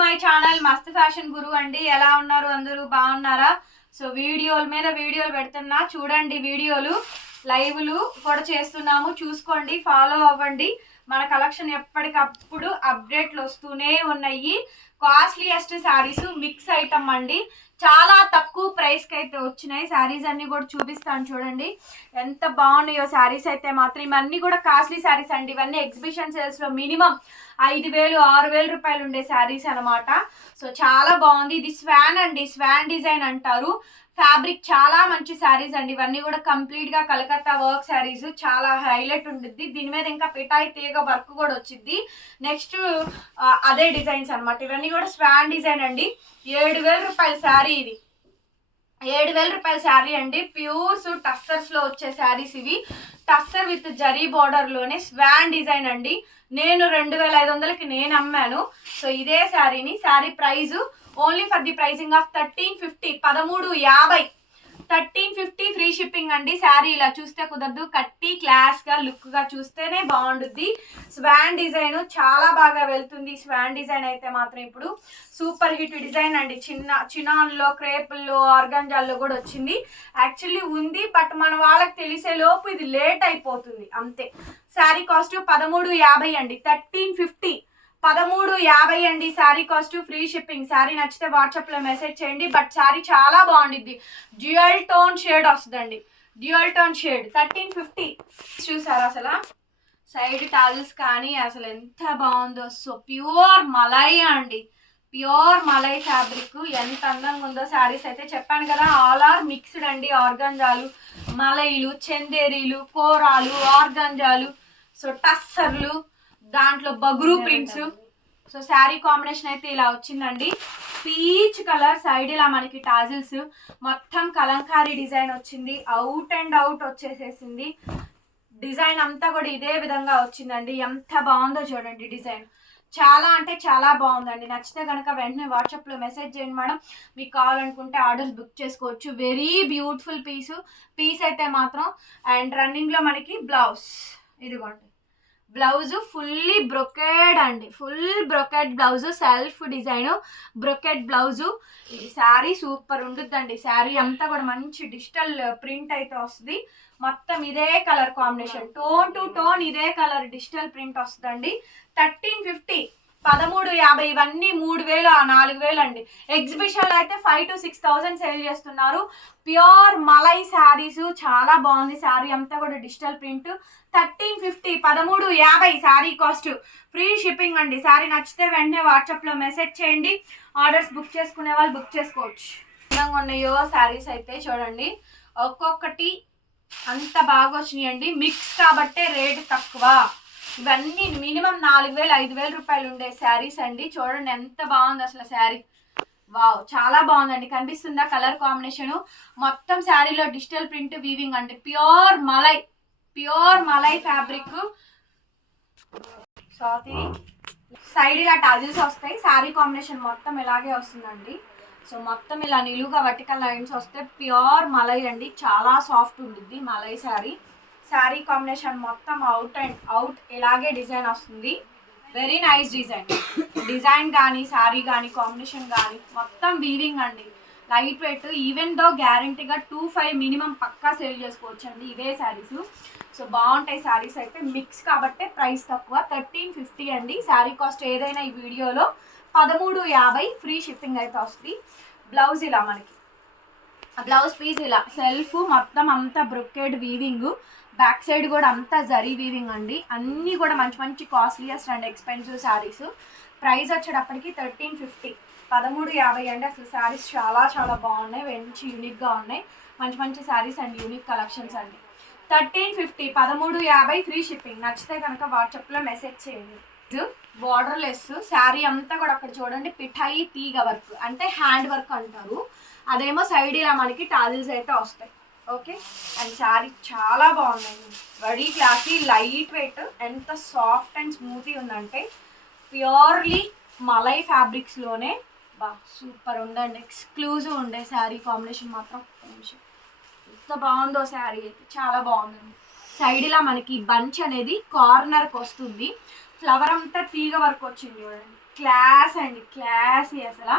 My channel Mast fashion Guru అండి. ఎలా ఉన్నారు అందరూ? బాగున్నారా? సో వీడియోల మీద వీడియోలు పెడుతున్నా. చూడండి వీడియోలు లైవ్లు కూడా చేస్తున్నాము. చూసుకోండి ఫాలో అవ్వండి. మన కలెక్షన్ ఎప్పటికప్పుడు అప్డేట్లు వస్తూనే ఉన్నాయి. కాస్ట్లీయెస్ట్ శారీస్ మిక్స్ ఐటమ్ అండి. చాలా తక్కువ ప్రైస్కి అయితే వచ్చినాయి. శారీస్ అన్నీ కూడా చూపిస్తాను చూడండి. ఎంత బాగున్నాయో శారీస్ అయితే మాత్రం. ఇవన్నీ కూడా కాస్ట్లీ శారీస్ అండి. ఇవన్నీ ఎగ్జిబిషన్ సేల్స్లో మినిమం ఐదు వేలు ఆరు వేల రూపాయలు ఉండే శారీస్ అనమాట సో చాలా బాగుంది. ఇది స్వాన్ అండి. స్వాన్ డిజైన్ అంటారు. ఫ్యాబ్రిక్ చాలా మంచి శారీస్ అండి. ఇవన్నీ కూడా కంప్లీట్గా కలకత్తా వర్క్ శారీస్. చాలా హైలైట్ ఉంటుంది దీని మీద ఇంకా పిటాయి తీగ వర్క్ కూడా వచ్చింది నెక్స్ట్ అదే డిజైన్స్ అనమాట ఇవన్నీ కూడా స్వాన్ డిజైన్ అండి. ఏడు వేల రూపాయల శారీ ఇది. ఏడు వేల రూపాయల శారీ అండి. ప్యూర్స్ టస్సర్స్లో వచ్చే శారీస్ ఇవి. టస్సర్ విత్ జరీ బార్డర్లోనే స్వాన్ డిజైన్ అండి. నేను రెండు వేల ఐదు వందలకి నేను అమ్మాను. సో ఇదే శారీని sari price only for the pricing of thirteen fifty పదమూడు యాభై. థర్టీన్ ఫిఫ్టీ ఫ్రీ షిప్పింగ్ అండి. శారీ ఇలా చూస్తే కుదరదు. కట్టి క్లాస్గా లుక్గా చూస్తేనే బాగుంటుంది స్వాన్ డిజైన్ చాలా బాగా వెళ్తుంది. స్వాన్ డిజైన్ అయితే మాత్రం ఇప్పుడు సూపర్ హిట్ డిజైన్ అండి. చిన్న చినాన్లో క్రేపుల్లో ఆర్గాంజాల్లో కూడా వచ్చింది. యాక్చువల్లీ ఉంది బట్ మన వాళ్ళకి తెలిసే లోపు ఇది లేట్ అయిపోతుంది. అంతే. శారీ కాస్ట్ పదమూడు యాభై అండి. Thirteen fifty. పదమూడు యాభై అండి. Sari cost free shipping. Sari నచ్చితే వాట్సాప్లో మెసేజ్ చేయండి. బట్ శారీ చాలా బాగుండిద్ది. డ్యూయల్ టోన్ షేడ్ వస్తుందండి. Dual tone shade. Thirteen fifty. చూసారా అసలు? సైడ్ టాజల్స్ కానీ అసలు ఎంత బాగుందో. సో ప్యూర్ మలై అండి. Pure malai fabric. ఎంత అందంగా ఉందో శారీస్ అయితే చెప్పాను కదా. ఆల్ ఆర్ మిక్స్డ్ అండి. ఆర్గంజాలు మలైలు చందేరీలు కోరాలు ఆర్గంజాలు. సో టస్సర్లు దాంట్లో Bagru prints so sari combination అయితే ఇలా వచ్చిందండి. పీచ్ కలర్ సైడ్ ఇలా మనకి టాజిల్స్ మొత్తం కలంకారీ డిజైన్ వచ్చింది. అవుట్ అండ్ అవుట్ వచ్చేసేసింది. డిజైన్ అంతా కూడా ఇదే విధంగా వచ్చిందండి. ఎంత బాగుందో చూడండి డిజైన్. చాలా అంటే చాలా బాగుందండి. నచ్చితే కనుక వెంటనే వాట్సాప్లో మెసేజ్ చేయండి మేడం. మీకు కావాలనుకుంటే ఆర్డర్స్ బుక్ చేసుకోవచ్చు. వెరీ బ్యూటిఫుల్ పీసు పీస్ అయితే మాత్రం. అండ్ రన్నింగ్లో మనకి బ్లౌజ్ ఇదిగోండి. బ్లౌజ్ ఫుల్లీ బ్రొకెడ్ అండి. Full brocade blouse self design brocade blouse. Sari super ఉంటుందండి శారీ అంతా కూడా మంచి డిజిటల్ ప్రింట్ అయితే వస్తుంది. మొత్తం ఇదే colour combination. Tone to tone ఇదే కలర్ డిజిటల్ ప్రింట్ వస్తుందండి. థర్టీన్ ఫిఫ్టీ పదమూడు యాభై ఇవన్నీ మూడు వేలు ఆ నాలుగు వేలు అండి. ఎగ్జిబిషన్లో అయితే five to six thousand sale చేస్తున్నారు. ప్యూర్ మలై శారీస్ చాలా బాగుంది శారీ అంతా కూడా డిజిటల్ ప్రింట్ థర్టీన్ ఫిఫ్టీ పదమూడు యాభై శారీ కాస్ట్ ఫ్రీ షిప్పింగ్ అండి. శారీ నచ్చితే వెంటనే వాట్సాప్లో మెసేజ్ చేయండి. ఆర్డర్స్ బుక్ చేసుకునే వాళ్ళు బుక్ చేసుకోవచ్చు. ఉన్నాయో శారీస్ అయితే చూడండి. ఒక్కొక్కటి అంత బాగా వచ్చినాయండి. మిక్స్ కాబట్టే రేటు తక్కువ. ఇవన్నీ మినిమం నాలుగు వేలు ఐదు వేల రూపాయలు ఉండే శారీస్ అండి. చూడండి ఎంత బాగుంది అసలు శారీ. వావ్ చాలా బాగుందండి. కనిపిస్తుందా కలర్ కాంబినేషన్? మొత్తం శారీలో డిజిటల్ ప్రింట్ వీవింగ్ అండి. Pure malai pure malai fabric. Sari side ఇలా టాజిల్స్ వస్తాయి. శారీ కాంబినేషన్ మొత్తం ఇలాగే వస్తుందండి. సో మొత్తం ఇలా నిలువుగా వర్టికల్ లైన్స్ వస్తే ప్యూర్ మలై అండి. చాలా సాఫ్ట్ ఉంటుంది మలై శారీ. శారీ కాంబినేషన్ మొత్తం అవుట్ అండ్ అవుట్ ఇలాగే డిజైన్ వస్తుంది. వెరీ నైస్ డిజైన్ డిజైన్ కానీ శారీ కానీ కాంబినేషన్ కానీ మొత్తం వీవింగ్ అండి. లైట్ వెయిట్ ఈవెన్ దో గ్యారంటీగా టూ ఫైవ్ మినిమం పక్కా సేల్ చేసుకోవచ్చు అండి ఇవే శారీస్. సో బాగుంటాయి శారీస్ అయితే మిక్స్ కాబట్టి ప్రైస్ తక్కువ. థర్టీన్ ఫిఫ్టీ అండి. శారీ కాస్ట్ ఏదైనా ఈ వీడియోలో పదమూడు యాభై ఫ్రీ షిప్పింగ్ అయితే వస్తుంది. బ్లౌజ్ ఇలా మనకి. బ్లౌజ్ పీస్ ఇలా. సెల్ఫ్ మొత్తం అంతా బ్రొకెడ్ వీవింగ్ బ్యాక్ సైడ్ కూడా అంతా జరీ వీవింగ్ అండి. అన్నీ కూడా మంచి మంచి costliest and expensive saris. Price వచ్చేటప్పటికి థర్టీన్ ఫిఫ్టీ. పదమూడు యాభై అండి. అసలు శారీస్ చాలా చాలా బాగున్నాయి. మంచి యూనిక్గా ఉన్నాయి. మంచి మంచి శారీస్ అండ్ యూనిక్ కలెక్షన్స్ అండి. థర్టీన్ ఫిఫ్టీ పదమూడు యాభై ఫ్రీ షిప్పింగ్ నచ్చితే కనుక వాట్సాప్లో మెసేజ్ చేయండి. బార్డర్ లెస్ శారీ అంతా కూడా అక్కడ చూడండి. పిఠాయి తీగ వర్క్. అంటే హ్యాండ్ వర్క్ అంటారు. అదేమో సైడ్ ఇలా మనకి టాజిల్స్ అయితే వస్తాయి. ఓకే అండ్ శారీ చాలా బాగుందండి వెరీ క్లాసీ లైట్ వెయిట్ ఎంత సాఫ్ట్ అండ్ స్మూతీ ఉందంటే ప్యూర్లీ మలై ఫ్యాబ్రిక్స్లోనే బా సూపర్ ఉందండి. ఎక్స్క్లూజివ్ ఉండే శారీ కాంబినేషన్ మాత్రం. ఎంత బాగుందో శారీ అయితే. చాలా బాగుందండి. సైడ్ ఇలా మనకి బంచ్ అనేది కార్నర్కి వస్తుంది. ఫ్లవర్ అంతా తీగ వరకు వచ్చింది చూడండి. క్లాస్ అండి. క్లాస్ అసలు.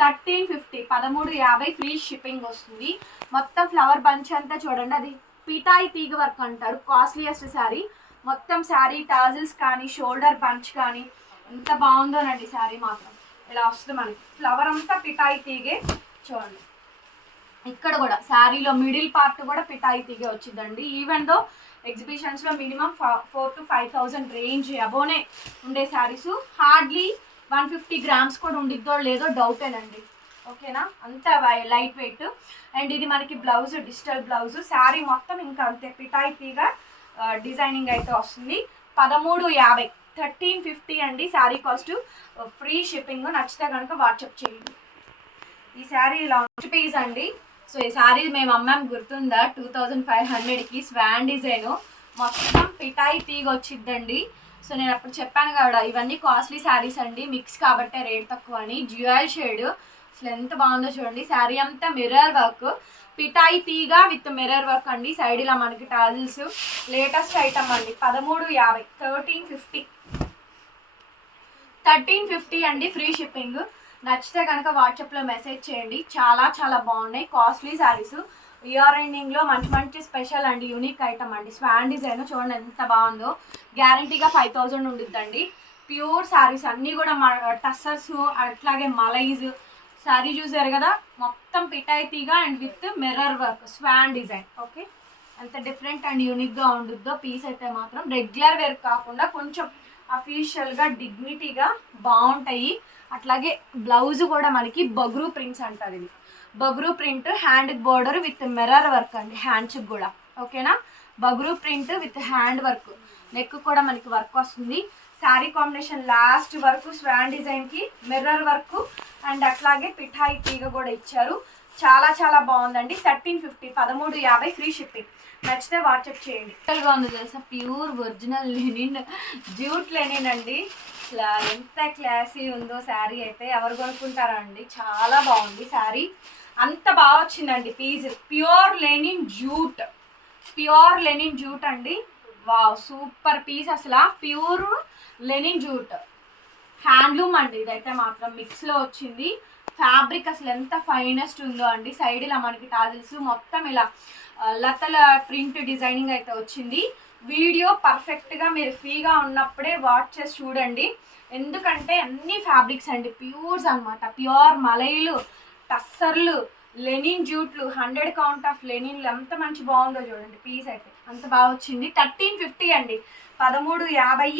థర్టీన్ ఫిఫ్టీ పదమూడు యాభై ఫ్రీ షిప్పింగ్ వస్తుంది. మొత్తం ఫ్లవర్ బంచ్ అంతా చూడండి అది పిటాయి తీగ వర్క్ అంటారు కాస్ట్లీయెస్ట్ శారీ మొత్తం శారీ టాజిల్స్ కానీ షోల్డర్ బంచ్ కానీ ఎంత బాగుందోనండి శారీ మాత్రం. ఇలా వస్తుంది మనకి. ఫ్లవర్ అంతా పిటాయి తీగే చూడండి. ఇక్కడ కూడా శారీలో మిడిల్ పార్ట్ కూడా పిటాయి తీగే వచ్చిందండి. Even though ఎగ్జిబిషన్స్లో minimum four to five thousand range అబోనే ఉండే saris hardly one fifty grams కూడా ఉండిద్దో లేదో డౌటేనండి. ఓకేనా? అంత లైట్ వెయిట్. అండ్ ఇది మనకి బ్లౌజ్ డిజిటల్ బ్లౌజ్. శారీ మొత్తం ఇంకా అంతే. పిటాయితీగా డిజైనింగ్ అయితే వస్తుంది. పదమూడు యాభై. థర్టీన్ ఫిఫ్టీ అండి. శారీ కాస్ట్. Free shipping. నచ్చితే కనుక వాట్సాప్ చేయండి. ఈ శారీ లాంచ్ పీస్ అండి. సో ఈ శారీ మేము అమ్మాం. గుర్తుందా? టూ థౌజండ్ ఫైవ్ హండ్రెడ్కి. Swan design. మొత్తం పిటాయి తీగ వచ్చిద్దండి. సో నేను అప్పుడు చెప్పాను కదా ఇవన్నీ కాస్ట్లీ శారీస్ అండి మిక్స్ కాబట్టే రేట్ తక్కువ అని. జ్యువెల్ షేడ్ అసలు ఎంత బాగుందో చూడండి. శారీ అంతా మిర్రర్ వర్క్ పిటాయి తీగ విత్ మిర్రర్ వర్క్ అండి. సైడ్ ఇలా మనకి టాజిల్స్ లేటెస్ట్ ఐటమ్ అండి పదమూడు యాభై థర్టీన్ ఫిఫ్టీ థర్టీన్ ఫిఫ్టీ అండి ఫ్రీ షిప్పింగ్ నచ్చితే కనుక వాట్సాప్లో మెసేజ్ చేయండి. చాలా చాలా బాగున్నాయి. కాస్ట్లీ శారీస్ ఇయర్ ఎండింగ్లో మంచి మంచి స్పెషల్ అండి యూనిక్ ఐటమ్ అండి. స్వాన్ డిజైన్ చూడండి ఎంత బాగుందో. గ్యారంటీగా ఫైవ్ థౌజండ్ ఉండిద్దండి. ప్యూర్ శారీస్ అన్నీ కూడా టస్సర్స్ అట్లాగే మలైజ్ శారీ చూసారు కదా? మొత్తం పిటాయితీగా and with mirror work swan design okay ఎంత డిఫరెంట్ అండ్ యూనిక్గా ఉండుద్దో పీస్ అయితే మాత్రం రెగ్యులర్ వేర్ కాకుండా కొంచెం అఫీషియల్గా డిగ్నిటీగా బాగుంటాయి. అట్లాగే బ్లౌజ్ కూడా మనకి బగ్రూ ప్రింట్స్ అంటారు ఇది. Bagru print hand border with mirror work అండి హ్యాండ్స్కి కూడా. ఓకేనా? Bagru print with hand work. Neck కూడా మనకి వర్క్ వస్తుంది. శారీ కాంబినేషన్ లాస్ట్ వరకు స్వాన్ డిజైన్కి మిర్రర్ వర్క్ అండ్ అట్లాగే పిఠాయి తీగ కూడా ఇచ్చారు. చాలా చాలా బాగుందండి. థర్టీన్ ఫిఫ్టీ పదమూడు యాభై ఫ్రీ షిప్పింగ్. నచ్చితే వాట్సాప్ చేయండి. గా ఉంది తెలుసా? Pure original linen jute linen అండి. అసలు ఎంత క్లాసీ ఉందో శారీ అయితే ఎవరు కొనుక్కుంటారా అండి చాలా బాగుంది శారీ. అంత బాగా వచ్చిందండి piece pure linen jute pure linen jute అండి. వావ్ సూపర్ పీస్ అసలు. ప్యూర్ లెనిన్ జూట్ హ్యాండ్లూమ్ అండి ఇదైతే మాత్రం మిక్స్లో వచ్చింది. ఫ్యాబ్రిక్ అసలు ఎంత ఫైనెస్ట్ ఉందో అండి. సైడ్ ఇలా మనకి టాజిల్స్ మొత్తం ఇలా లతల ప్రింట్ డిజైనింగ్ అయితే వచ్చింది. వీడియో పర్ఫెక్ట్గా మీరు ఫ్రీగా ఉన్నప్పుడే వాచ్ చేసి చూడండి. ఎందుకంటే అన్ని ఫ్యాబ్రిక్స్ అండి ప్యూర్స్ అన్నమాట. ప్యూర్ మలైలు టస్సర్లు లెనిన్ జూట్లు హండ్రెడ్ కౌంట్ ఆఫ్ లెనిన్లు ఎంత మంచి బాగుందో చూడండి పీస్ అయితే. అంత బాగా వచ్చింది. థర్టీన్ ఫిఫ్టీ అండి. పదమూడు యాభై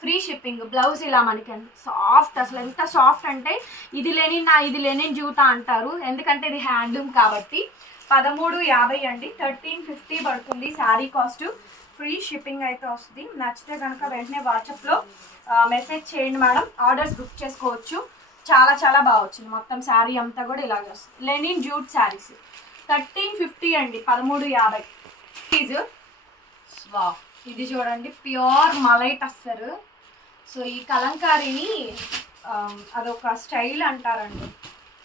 ఫ్రీ షిప్పింగ్. బ్లౌజ్ ఇలా మనకి సాఫ్ట్ అసలు ఎంత సాఫ్ట్ అంటే ఇది లెనిన్ నా ఇది లెనిన్ జూటా అంటారు. ఎందుకంటే ఇది హ్యాండ్లూమ్ కాబట్టి. పదమూడు యాభై అండి. థర్టీన్ ఫిఫ్టీ పడుతుంది. శారీ కాస్ట్ ఫ్రీ షిప్పింగ్ అయితే వస్తుంది. నచ్చితే కనుక వెంటనే వాట్సాప్లో మెసేజ్ చేయండి మేడం. ఆర్డర్స్ బుక్ చేసుకోవచ్చు. చాలా చాలా బాగా వచ్చింది. మొత్తం శారీ అంతా కూడా ఇలాగే వస్తుంది. Linen jute saris. Thirteen fifty అండి. పదమూడు యాభై ఫీజు వా ఇది చూడండి. ప్యూర్ మలై టస్సర్ సో ఈ కలంకారీని అదొక స్టైల్ అంటారండి.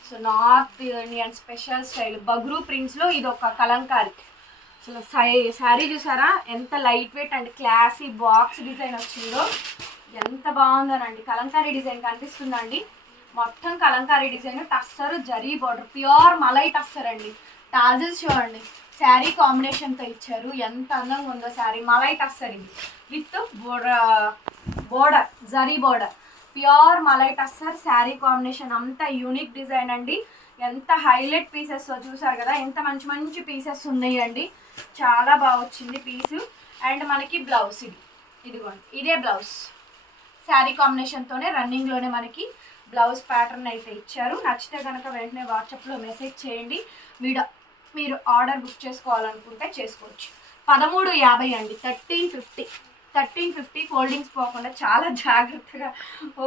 So north Indian special style. Bagru ప్రింట్స్లో ఇది ఒక కలంకారీ. అసలు సై శారీ చూసారా? ఎంత light weight and classy box design వచ్చిందో. ఎంత బాగుందోనండి. కలంకారీ డిజైన్ కనిపిస్తుందండి. మొత్తం Kalamkari design tussar zari border pure malai tussar అండి. టాజిల్స్ చూడండి. శారీ కాంబినేషన్తో ఇచ్చారు. ఎంత అందంగా ఉందో శారీ. మలై టస్సర్ ఇది. With border zari border. Pure malai tussar sari combination. అంతా యూనిక్ డిజైన్ అండి. ఎంత హైలైట్ పీసెస్ చూసారు కదా. ఎంత మంచి మంచి పీసెస్ ఉన్నాయండి చాలా బాగా వచ్చింది పీసు. అండ్ మనకి బ్లౌజ్ ఇది. ఇదిగోండి. ఇదే బ్లౌజ్. శారీ కాంబినేషన్తోనే రన్నింగ్లోనే మనకి బ్లౌజ్ ప్యాటర్న్ అయితే ఇచ్చారు. నచ్చితే కనుక వెంటనే వాట్సాప్లో మెసేజ్ చేయండి. మీరు మీరు ఆర్డర్ బుక్ చేసుకోవాలనుకుంటే చేసుకోవచ్చు. పదమూడు యాభై అండి. Thirteen fifty. Thirteen fifty foldings పోకుండా చాలా జాగ్రత్తగా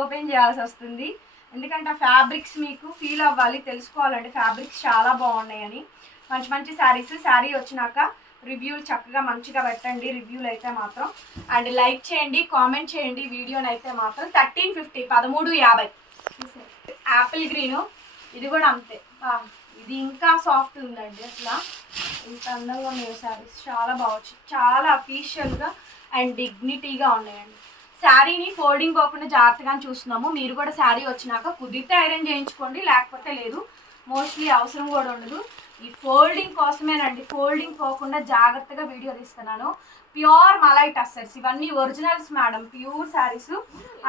ఓపెన్ చేయాల్సి వస్తుంది. ఎందుకంటే ఆ ఫ్యాబ్రిక్స్ మీకు ఫీల్ అవ్వాలి తెలుసుకోవాలండి ఫ్యాబ్రిక్స్ చాలా బాగున్నాయని. మంచి మంచి శారీస్ శారీ వచ్చినాక రివ్యూలు చక్కగా మంచిగా పెట్టండి. రివ్యూలు అయితే మాత్రం. అండ్ లైక్ చేయండి కామెంట్ చేయండి. వీడియోని అయితే మాత్రం థర్టీన్ ఫిఫ్టీ పదమూడు యాభై. యాపిల్ గ్రీను ఇది కూడా అంతే. ఇది ఇంకా సాఫ్ట్ ఉందండి అసలు. ఇంత అందంగా ఉన్నాయి శారీస్ చాలా బాగుంది చాలా అఫీషియల్గా అండ్ డిగ్నిటీగా ఉన్నాయండి. శారీని ఫోల్డింగ్ పోకుండా జాగ్రత్తగా చూస్తున్నాము. మీరు కూడా శారీ వచ్చినాక కుదిరితే ఐరన్ చేయించుకోండి. లేకపోతే లేదు. మోస్ట్లీ అవసరం కూడా ఉండదు. ఈ ఫోల్డింగ్ కోసమేనండి. ఫోల్డింగ్ పోకుండా జాగ్రత్తగా వీడియో తీస్తున్నాను. ప్యూర్ మలై అస్సర్స్ ఇవన్నీ ఒరిజినల్స్ మేడం. ప్యూర్ శారీస్.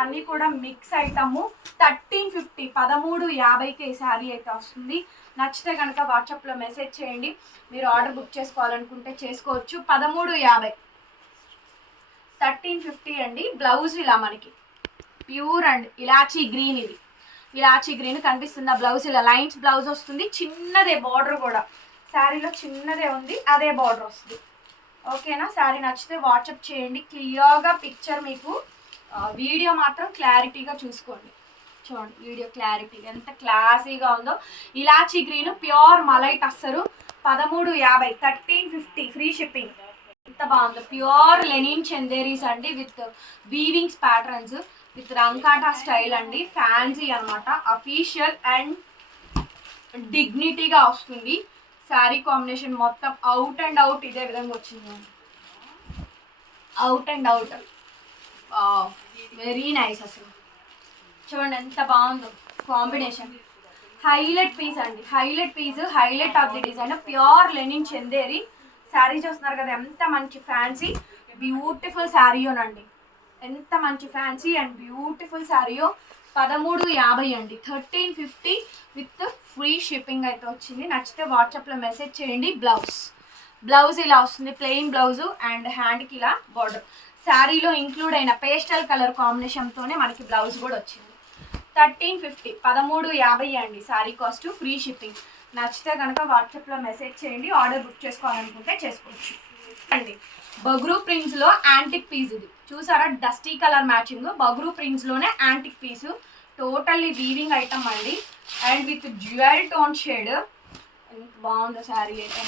అన్నీ కూడా మిక్స్ ఐటము. థర్టీన్ ఫిఫ్టీ పదమూడు యాభైకి ఈ శారీ అయితే వస్తుంది. నచ్చితే కనుక వాట్సాప్లో మెసేజ్ చేయండి. మీరు ఆర్డర్ బుక్ చేసుకోవాలనుకుంటే చేసుకోవచ్చు. పదమూడు యాభై. థర్టీన్ ఫిఫ్టీ అండి. బ్లౌజ్ ఇలా మనకి. ప్యూర్ అండ్ ఇలాచీ గ్రీన్ ఇది. ఇలాచీ గ్రీన్ కనిపిస్తుంది ఆ బ్లౌజ్ ఇలా. లైన్స్ బ్లౌజ్ వస్తుంది. చిన్నదే బార్డర్ కూడా. శారీలో చిన్నదే ఉంది. అదే బార్డర్ వస్తుంది. ఓకేనా? శారీ నచ్చితే వాట్సాప్ చేయండి. క్లియర్గా పిక్చర్ మీకు వీడియో మాత్రం క్లారిటీగా చూసుకోండి. చూడండి వీడియో క్లారిటీ. ఎంత క్లాసీగా ఉందో. ఇలాచీ గ్రీన్ ప్యూర్ మలైట్ అస్సరు పదమూడు యాభై థర్టీన్ ఫిఫ్టీ ఫ్రీ షిప్పింగ్. ఎంత బాగుందో. ప్యూర్ లెనిన్ చందేరీస్ అండి విత్ వీవింగ్స్ ప్యాటర్న్స్ విత్ రంకాటా స్టైల్ అండి. ఫ్యాన్సీ అన్నమాట. అఫీషియల్ అండ్ డిగ్నిటీగా వస్తుంది. శారీ కాంబినేషన్ మొత్తం అవుట్ అండ్ అవుట్ ఇదే విధంగా వచ్చింది. Out and out very nice అసలు. చూడండి ఎంత బాగుందో కాంబినేషన్. హైలైట్ పీస్ అండి. Highlight piece highlight of the design pure linen Chanderi sari చూస్తున్నారు కదా ఎంత మంచి ఫ్యాన్సీ బ్యూటిఫుల్ శారీయోనండి ఎంత మంచి ఫ్యాన్సీ అండ్ బ్యూటిఫుల్ శారీయో పదమూడు యాభై అండి. Thirteen fifty with free shipping అయితే వచ్చింది. నచ్చితే వాట్సాప్లో మెసేజ్ చేయండి. బ్లౌజ్. బ్లౌజ్ ఇలా వస్తుంది. ప్లెయిన్ బ్లౌజ్ అండ్ హ్యాండ్కి ఇలా బార్డర్. శారీలో ఇంక్లూడ్ అయిన పేస్టల్ కలర్ కాంబినేషన్తోనే మనకి బ్లౌజ్ కూడా వచ్చింది. Thirteen fifty. పదమూడు యాభై అండి. Sari cost free shipping. నచ్చితే కనుక వాట్సాప్లో మెసేజ్ చేయండి. ఆర్డర్ బుక్ చేసుకోవాలనుకుంటే చేసుకోవచ్చు. అండి. బగ్రూ ప్రింట్స్లో యాంటిక్ పీస్ ఇది. చూసారా? Dusty colour matching Bagru ప్రింట్స్లోనే antique piece totally weaving item అండి. And with jewel tone shade ఎంత బాగుందో శారీ అయితే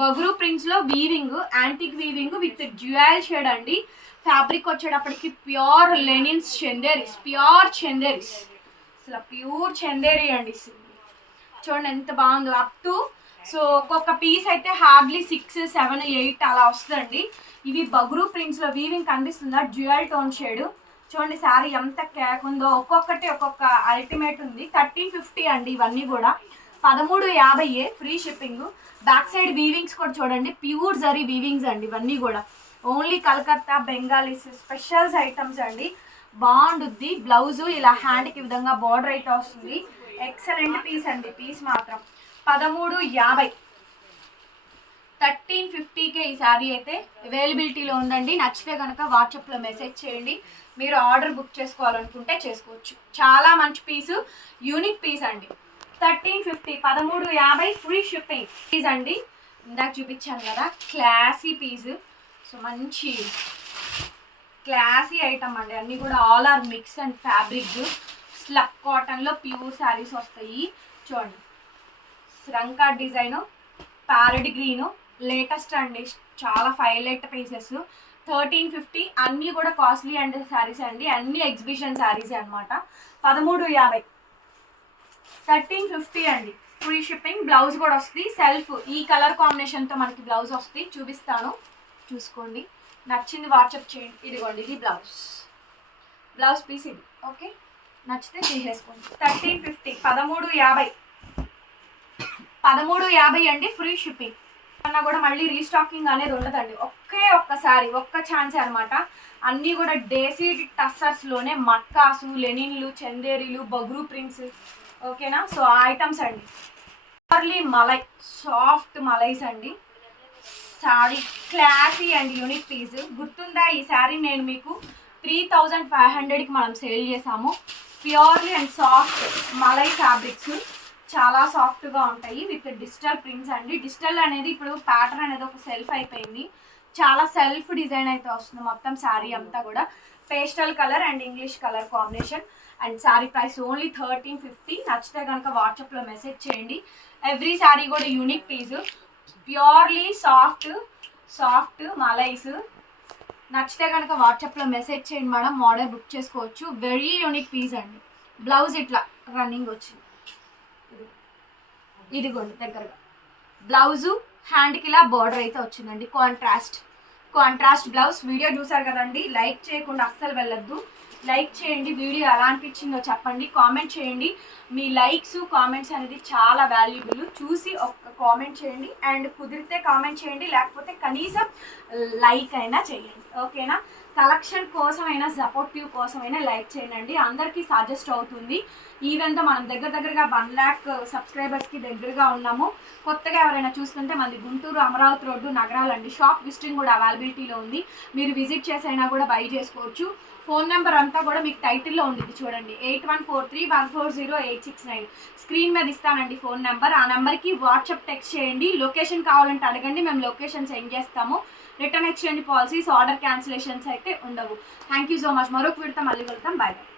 Bagru ప్రింట్స్లో weaving antique weaving with jewel shade అండి. ఫ్యాబ్రిక్ వచ్చేటప్పటికి pure linens Chanderis pure Chanderis అసలు ప్యూర్ చందేరి అండి చూడండి ఎంత బాగుందో. అప్ టు సో ఒక్కొక్క పీస్ అయితే హార్డ్లీ సిక్స్ సెవెన్ ఎయిట్ అలా వస్తుందండి. ఇవి బగ్రూ ప్రింట్స్లో వీవింగ్ కనిపిస్తుందా? Dual tone shade. చూడండి శారీ ఎంత కేక్ ఉందో ఒక్కొక్కటి ఒక్కొక్క అల్టిమేట్ ఉంది. థర్టీన్ ఫిఫ్టీ అండి ఇవన్నీ కూడా. పదమూడు యాభై free shipping back side weavings కూడా చూడండి ప్యూర్ జరీ వీవింగ్స్ అండి ఇవన్నీ కూడా. Only Calcutta Bengalis specials items అండి. బాగుండుద్ది. బ్లౌజు ఇలా హ్యాండ్కి విధంగా బార్డర్ అయితే వస్తుంది. ఎక్సలెంట్ పీస్ అండి పీస్ మాత్రం. పదమూడు యాభై. థర్టీన్ ఫిఫ్టీకే ఈ శారీ అయితే అవైలబిలిటీలో ఉందండి. నచ్చితే కనుక వాట్సాప్లో మెసేజ్ చేయండి. మీరు ఆర్డర్ బుక్ చేసుకోవాలనుకుంటే చేసుకోవచ్చు. చాలా మంచి పీసు యూనిక్ పీస్ అండి. థర్టీన్ ఫిఫ్టీ పదమూడు యాభై ఫ్రీ షిప్పింగ్ పీస్ అండి. ఇందాక చూపించాను కదా క్లాసీ పీసు సో మంచి క్లాసీ ఐటమ్ అండి. అన్నీ కూడా all are mix and fabric slub కాటన్లో ప్యూర్ శారీస్ వస్తాయి. చూడండి. రంకా డిజైను ప్యారెడ్ గ్రీను లేటెస్ట్ అండి. చాలా ఫైలెట్ పీసెస్. Thirteen fifty. అన్నీ కూడా కాస్ట్లీ అండ్ శారీస్ అండి. అన్ని ఎగ్జిబిషన్ శారీస్ అనమాట పదమూడు యాభై. థర్టీన్ ఫిఫ్టీ అండి. Free shipping. బ్లౌజ్ కూడా వస్తుంది. సెల్ఫ్ ఈ కలర్ కాంబినేషన్తో మనకి బ్లౌజ్ వస్తుంది. చూపిస్తాను. చూసుకోండి. నచ్చింది వాట్సాప్ చేయండి. ఇదిగోండి ఇది బ్లౌజ్. బ్లౌజ్ పీస్ ఇది. ఓకే? నచ్చితే తీసేసుకోండి. Thirteen fifty. పదమూడు యాభై. పదమూడు యాభై అండి ఫ్రీ షిప్పింగ్ అన్నా కూడా మళ్ళీ రీస్టాకింగ్ అనేది ఉండదండి. ఒకే ఒక్కసారి ఒక్క ఛాన్స్ అనమాట అన్నీ కూడా డేసీ టస్సర్స్లోనే మట్కాసు లెనిన్లు చందేరీలు బగ్రు ప్రింట్స్ ఓకేనా సో ఆ ఐటమ్స్ అండి. ప్యూర్లీ మలై సాఫ్ట్ మలైస్ అండి. Sari classy and unique piece గుర్తుందా? ఈ శారీ నేను మీకు త్రీ థౌజండ్ ఫైవ్ హండ్రెడ్కి మనం సేల్ చేసాము. Purely and soft Malai fabrics చాలా సాఫ్ట్గా ఉంటాయి విత్ డిజిటల్ ప్రింట్స్ అండి. డిజిటల్ అనేది ఇప్పుడు ప్యాటర్న్ అనేది ఒక సెల్ఫ్ అయిపోయింది. చాలా సెల్ఫ్ డిజైన్ అయితే వస్తుంది మొత్తం శారీ అంతా కూడా. Pastel colour and English colour combination. And sari price only thirteen fifty. నచ్చితే కనుక వాట్సాప్లో మెసేజ్ చేయండి. ఎవ్రీ శారీ కూడా unique piece. Purely soft soft Malais. నచ్చితే కనుక వాట్సాప్లో మెసేజ్ చేయండి మేడం. ఆర్డర్ బుక్ చేసుకోవచ్చు. వెరీ యూనిక్ పీస్ అండి. బ్లౌజ్ ఇట్లా రన్నింగ్ వచ్చింది. ఇదిగోండి దగ్గరగా. బ్లౌజు హ్యాండ్కి ఇలా బార్డర్ అయితే వచ్చిందండి. కాంట్రాస్ట్ కాంట్రాస్ట్ బ్లౌజ్ వీడియో చూసారు కదండి? లైక్ చేయకుండా అస్సలు వెళ్ళొద్దు. లైక్ చేయండి. వీడియో ఎలా అనిపించిందో చెప్పండి. కామెంట్ చేయండి. మీ లైక్స్ కామెంట్స్ అనేది చాలా వాల్యుబుల్ చూసి ఒక కామెంట్ చేయండి. అండ్ కుదిరితే కామెంట్ చేయండి. లేకపోతే కనీసం లైక్ అయినా చేయండి. ఓకేనా? కలెక్షన్ కోసమైనా సపోర్టివ్ కోసమైనా లైక్ చేయండి. అందరికీ సజెస్ట్ అవుతుంది. ఈవెన్ మనం దగ్గర దగ్గరగా వన్ ల్యాక్ సబ్స్క్రైబర్స్కి దగ్గరగా ఉన్నాము. కొత్తగా ఎవరైనా చూస్తుంటే మనది గుంటూరు అమరావతి రోడ్డు నగరాలండి షాప్ విజిటింగ్ కూడా అవైలబిలిటీలో ఉంది. మీరు విజిట్ చేసైనా కూడా బై చేసుకోవచ్చు. ఫోన్ నెంబర్ అంతా కూడా మీకు టైటిల్లో ఉంది. చూడండి. Eight one four three one four zero eight six nine screen మీద ఇస్తానండి ఫోన్ నెంబర్ ఆ నెంబర్కి వాట్సాప్ టెక్స్ట్ చేయండి. లొకేషన్ కావాలంటే అడగండి. మేము లొకేషన్ సెండ్ చేస్తాము. Return exchange policies order cancellations అయితే ఉండవు. థ్యాంక్ యూ సో మచ్ మరొక విడత మళ్ళీ వెళ్తాం బాయ్ బాయ్